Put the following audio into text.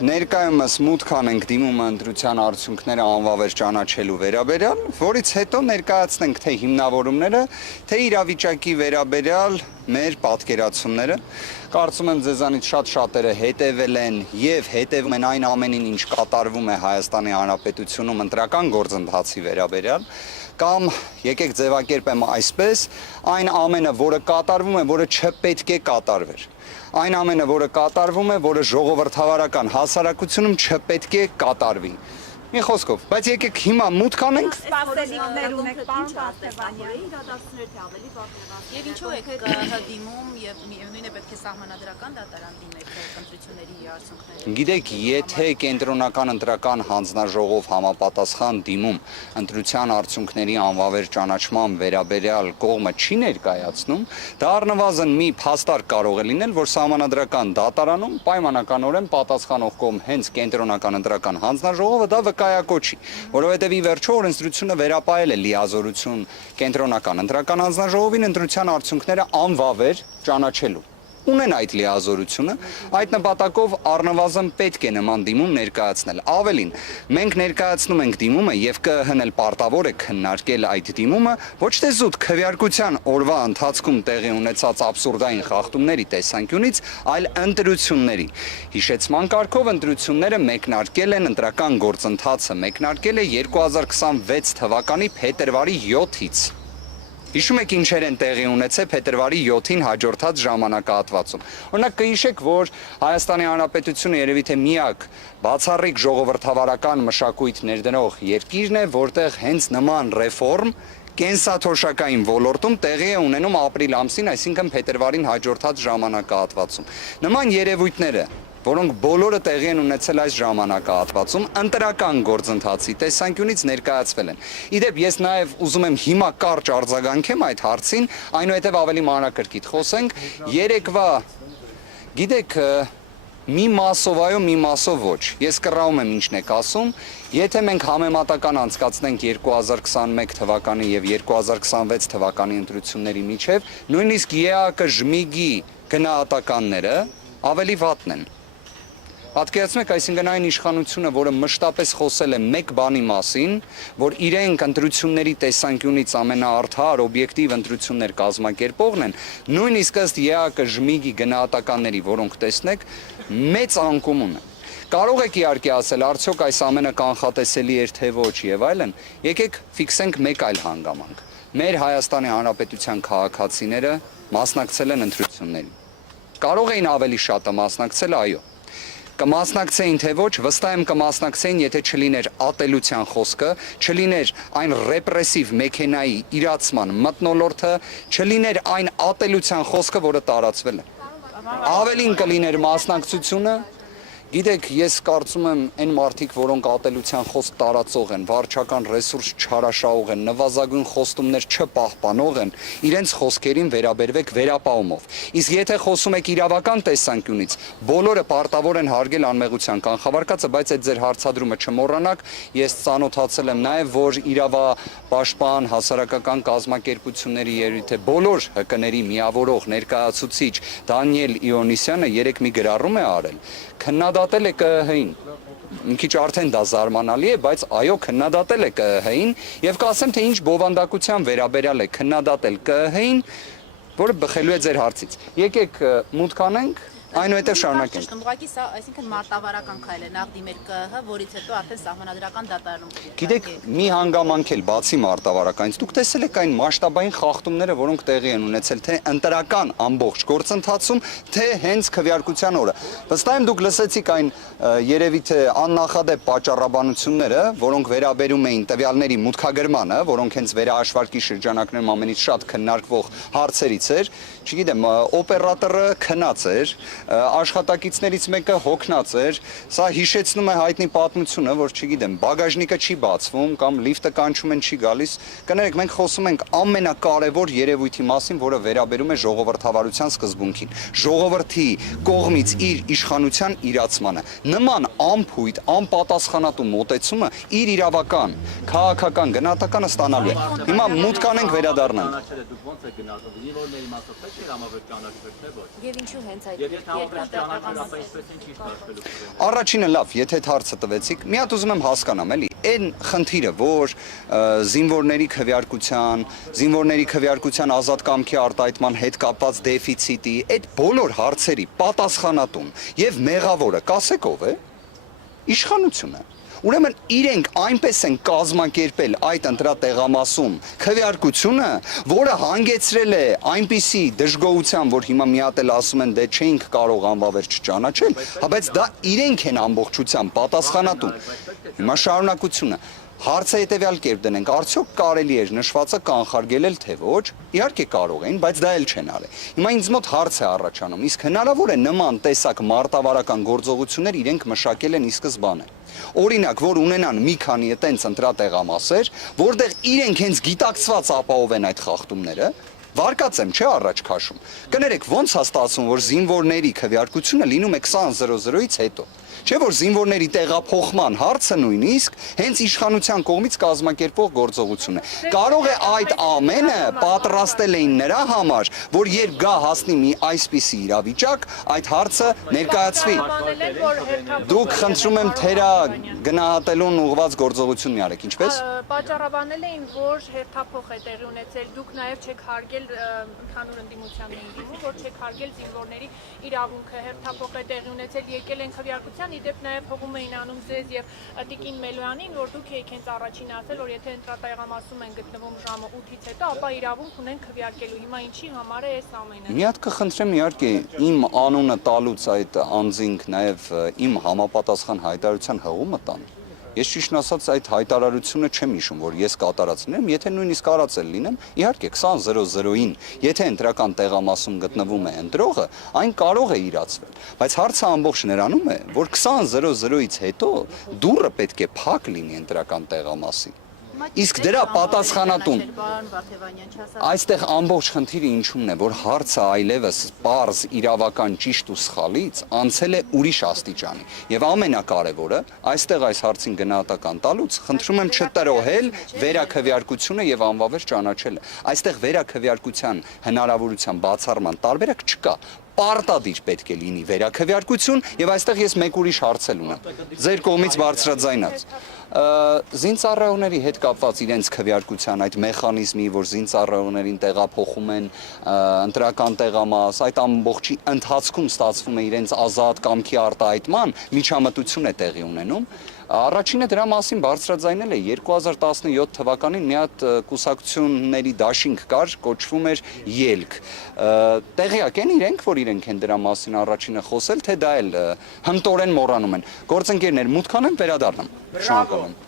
Ներկայումս մուտք անենք դիմումը ընտրության արդյունքները անվավեր ճանաչելու վերաբերյալ, որից հետո ներկայացնենք թե հիմնավորումները, թե իրավիճակի վերաբերյալ մեր պատկերացումները։ Կարծում եմ ձեզանից շատերը հետևել են եւ հետևում են այն ամենին, ինչ կատարվում է Հայաստանի Հանրապետությունում ընտրական գործընթացի վերաբերյալ, կամ եկեք ձևակերպեմ այսպես, այն ամենը, որը կատարվում է, որը չպետք է կատարվեր։ Այն ամենը, որը կատարվում է, որը ժողովրդավարական հասարակությունում չպետք է կատարվի։ Մի խոսքով, բայց եկեք հիմա մուտք անենք։ Սպասելիքներ ունեք, պարոն Պարտևանյան։ Եվ ինչու եք դիմում եւ միևնույն է պետք է սահմանադրական դատարան դիմեք ընտրությունների արդյունքները։ Գիտեք, եթե կենտրոնական ընտրական հանձնաժողով համապատասխան դիմում ընտրության արդյունքների անվավեր ճանաչման վերաբերյալ կողմը չի ներկայացնում, դա առնվազն մի փաստարկ կարող է լինել, որ սահմանադրական դատարանում պայմանականորեն պատասխանող կողմ հենց կենտրոնական ընտրական հանձնաժողովը դա վկայակոչի, որովհետև ի վերջո օրենսդրությունը վերապահել է լիազորություն կենտրոնական ընտրական հանձնաժողովին ընտրության արդյունքները անվավեր ճանաչելու։ Ունեն այդ լիազորությունը, այդ նպատակով առնվազն պետք է նման դիմում ներկայացնել։ Ավելին, մենք ներկայացնում ենք դիմումը եւ ԿԸՀ-ն էլ պարտավոր է քննարկել այդ դիմումը ոչ թե զուտ քվեարկության օրվա ընթացքում տեղի ունեցած աբսուրդային խախտումների տեսանկյունից, այլ ընտրությունների։ Հիշեցման կարգով ընտրությունները մեկնարկել են, ընտրական գործընթացը մեկնարկել է 2026 թվականի փետրվարի 7-ից։ Հիշում եք ինչեր են տեղի ունեցել փետրվարի 7-ին հաջորդած ժամանակահատվածում։ Օրինակ կհիշեք, որ Հայաստանի Հանրապետությունը երևի թե միակ բացառիկ ժողովրդավարական մշակույթ ներդնող երկիրն է, որտեղ հենց նման ռեֆորմ կենսաթոշակային ոլորտում տեղի է ունենում ապրիլ ամսին, այսինքն փետրվարին հաջորդած ժամանակահատվածում։ Նման երևույթները, որոնք բոլորը տեղի են ունեցել այս ժամանակահատվածում, ընտրական գործընթացի տեսանկյունից ներկայացվել են։ Իդեպ ես նաև ուզում եմ հիմա կարճ արձագանքեմ այդ հարցին, այնուհետև ավելի մանրակրկիտ խոսենք։ Երեկվա, գիտեք, մի մասով այո, մի մասով ոչ։ Ես կռահում եմ ինչն եք ասում։ Եթե մենք համեմատական անցկացնենք 2021 թվականի եւ 2026 թվականի ընտրությունների միջև, նույնիսկ ԵԱԿ ժմիգի գնահատականները ավելի վատն են։ Պատկերացնեք, այսինքն այն իշխանությունը, որը մշտապես խոսել է մեկ բանի մասին, որ իրենք ընտրությունների տեսանկյունից ամենաարդար, օբյեկտիվ ընտրություններ կազմակերպողն են, նույնիսկ ըստ ԵԱԿ ժմիգի գնահատականների, որոնք տեսնեք, մեծ անկում ունեն։ Կարող եք իհարկե ասել, արդյոք այս ամենը կանխատեսելի էր թե ոչ եւ այլն, եկեք ֆիքսենք մեկ այլ հանգամանք։ Մեր Հայաստանի Հանրապետության քաղաքացիները մասնակցել են ընտրություններին։ Կարող էին ավելի շատը մասնակցել, այո։ Կմասնակցեին թե ոչ, վստահ եմ կմասնակցեին, եթե չլիներ ատելության խոսքը, չլիներ այն ռեպրեսիվ մեքենայի իրացման մթնոլորտը, չլիներ այն ատելության խոսքը, որը տարածվել է։ Ավելին կլիներ մասնակցությունը։ Գիտեք, ես կարծում եմ այն մարդիկ, որոնք ատելության խոսք տարածող են, վարչական ռեսուրս չարաշահող են, նվազագույն խոստումներ չպահպանող են, իրենց խոսքերին վերաբերվեք վերապահումով։ Իսկ եթե խոսում եք իրավական տեսանկյունից, բոլորը պարտավոր են հարգել անմեղության կանխավարկածը, բայց այդ ձեր հարցադրումը չմոռանաք, ես ծանոթացել եմ նաև, որ իրավապաշտպան հասարակական կազմակերպությունների երևի թե բոլոր ՀԿ-ների միավորող ներկայացուցիչ Դանիել Իոնիսյանը երեք մի գրառում է արել, քննադատել է ԿԸՀ-ին։ Մի քիչ արդեն դա զարմանալի է, բայց այո, քննադատել է ԿԸՀ-ին եւ կասեմ, թե ինչ բովանդակության վերաբերյալ է քննադատել ԿԸՀ-ին, որը բխելու է ձեր հարցից։ Եկեք մուտք անենք, այնուհետև շարունակենք։ Ուղղակի սա, այսինքն մարտավարական քայլ է, նախ դիմել ԿԸՀ, որից հետո արդեն սահմանադրական դատարանում։ Գիտեք, մի հանգամանք էլ բացի մարտավարականից, դուք տեսել եք այն մասշտաբային խախտումները, որոնք տեղի են ունեցել թե ընտրական ամբողջ գործընթացում, թե հենց քվեարկության օրը։ Վստահ եմ դուք լսեցիք այն երևի թե աննախադեպ պատճառաբանությունները, որոնք վերաբերում էին տվյալների մուտքագրմանը, որոնք հենց վերահաշվարկի շրջանակներում ամենից շատ քննարկվող հարցերից էր, չգիտեմ, օպերատորը քնած էր, աշխատակիցներից մեկը հոգնած էր, սա հիշեցնում է հայտնի պատմությունը, որ չգիտեմ, բագաժնիկը չի բացվում կամ լիֆտը կանչում են չի գալիս։ Կներեք, մենք խոսում ենք ամենակարևոր երևույթի մասին, որը վերաբերում է ժողովրդավարության սկզբունքին, ժողովրդի կողմից իր իշխանության իրացմանը։ Նման անփույթ, անպատասխանատու մոտեցումը իր իրավական, քաղաքական գնահատականը ստանալու է։ Հիմա մուտք անենք, վերադառնանք։ Եվ ինչու հենց այդ Առաջինը լավ, եթե հարցը տվեցիք, մի հատ ուզում եմ հասկանամ, էլի, այն խնդիրը, որ զինվորների քվեարկության ազատ կամքի արտահայտման հետ կապված դեֆիցիտի, այդ բոլոր հարցերի պատասխանատուն եւ մեղավորը կասեք ով է։ Իշխանությունը։ Ուրեմն իրենք այնպես են կազմակերպել այդ ընտրատեղամասում քվեարկությունը, որը հանգեցրել է այնպիսի դժգոհության, որ հիմա մի հատ էլ ասում են դե չէինք կարող անվավեր չճանաչել, բայց դա իրենք են ամբողջությամբ պատասխանատուն։ Հիմա շարունակությունը Հարցը հետևյալ կերպ դնենք, արդյոք կարելի էր նշվածը կանխարգելել թե ոչ, իհարկե կարող էին, բայց դա էլ չեն արել։ Հիմա ինձ մոտ հարց է առաջանում, իսկ հնարավոր է նման տեսակ մարտավարական գործողություններ իրենք մշակել են ի սկզբանե։ Օրինակ, որ ունենան մի քանի այտենց ընտրատեղամասեր, որտեղ իրենք հենց գիտակցված ապահովեն այդ խախտումները, վարկածեմ չէ առաջ քաշում։ Կներեք, ոնց է ստացվում, որ զինվորների քվեարկությունը լինում է 20:00-ից հետո։ Չէ՞ որ զինվորների տեղափոխման հարցը նույնիսկ հենց իշխանության կողմից կազմակերպող գործողություն է։ Կարող է այդ ամենը պատրաստել էին նրա համար, որ երբ գա հասնի մի այսպիսի իրավիճակ, այդ հարցը ներկայացվի։ Դուք խնդրում եմ թերա գնահատելուն ուղղված գործողություն մի արեք, ինչպես։ Պատճառաբանել էին, որ հերթափոխ է տեղի ունեցել, դուք նաև չեք հարգել ընդհանուր ընդդիմության դիմում, որ չեք հարգել զինվորների իրավունքը, հերթափոխ է տեղի ունեցել, եկել են քվեարկության Իդեպ նաև հողում էին անում ձեզ եւ Տիկին Մելոյանին, որ դուք եք հենց առաջին ասել, որ եթե ընտրատեղամասում են գտնվում ժամը 8-ից հետո, ապա իրավունք ունեն քվեարկելու։ Հիմա ինչի համար է այս ամենը։ Մի հատ կխնդրեմ իհարկե իմ անունը տալուց այդ անձինք նաև իմ համապատասխան հայտարարության հղումը տան։ Ես ճիշտ ասած այդ հայտարարությունը չեմ հիշում, որ ես կատարածել եմ, եթե նույնիսկ արածել լինեմ, իհարկե 20:00-ին, եթե ընտրական տեղամասում գտնվում է ընտրողը, այն կարող է իրացվել, բայց հարցը ամբողջ նրանում է, որ 20:00-ից հետո դուռը պետք է փակ լինի ընտրական տեղամասի։ Իսկ դրա պատասխանատուն այստեղ ամբողջ խնդիրը ինչումն է, որ հարցը այլևս պարզ իրավական ճիշտ ու սխալից անցել է ուրիշ աստիճանի։ Եվ ամենակարևորը, այստեղ այս հարցին գնահատական տալուց խնդրում եմ չտրոհել վերաքվեարկությունը եւ անվավեր ճանաչելը։ Այստեղ վերաքվեարկության հնարավորության բացառման տարբերակ չկա։ Պարտադիր պետք է լինի վերաքվեարկություն եւ այստեղ ես մեկ ուրիշ հարցել ունեմ։ Ձեր կողմից բարձրաձայնած զինծառայողների հետ կապված իրենց քվեարկության այդ մեխանիզմի, որ զինծառայողներին տեղափոխում են ընտրական տեղամաս, այդ ամբողջի ընթացքում ստացվում է իրենց ազատ կամքի արտահայտման միջամտություն է տեղի ունենում։ Առաջինը դրա մասին բարձրաձայնել է 2017 թվականին մի հատ կուսակցությունների դաշինք կար, կոչվում էր Ելք։ Տեղյակ են իրենք, որ իրենք են դրա մասին առաջինը խոսել, թե դա էլ հմտորեն մոռանում են։ Գործընկերներ, մուտք անեմ, վերադառնամ։ Շնորհակալ եմ։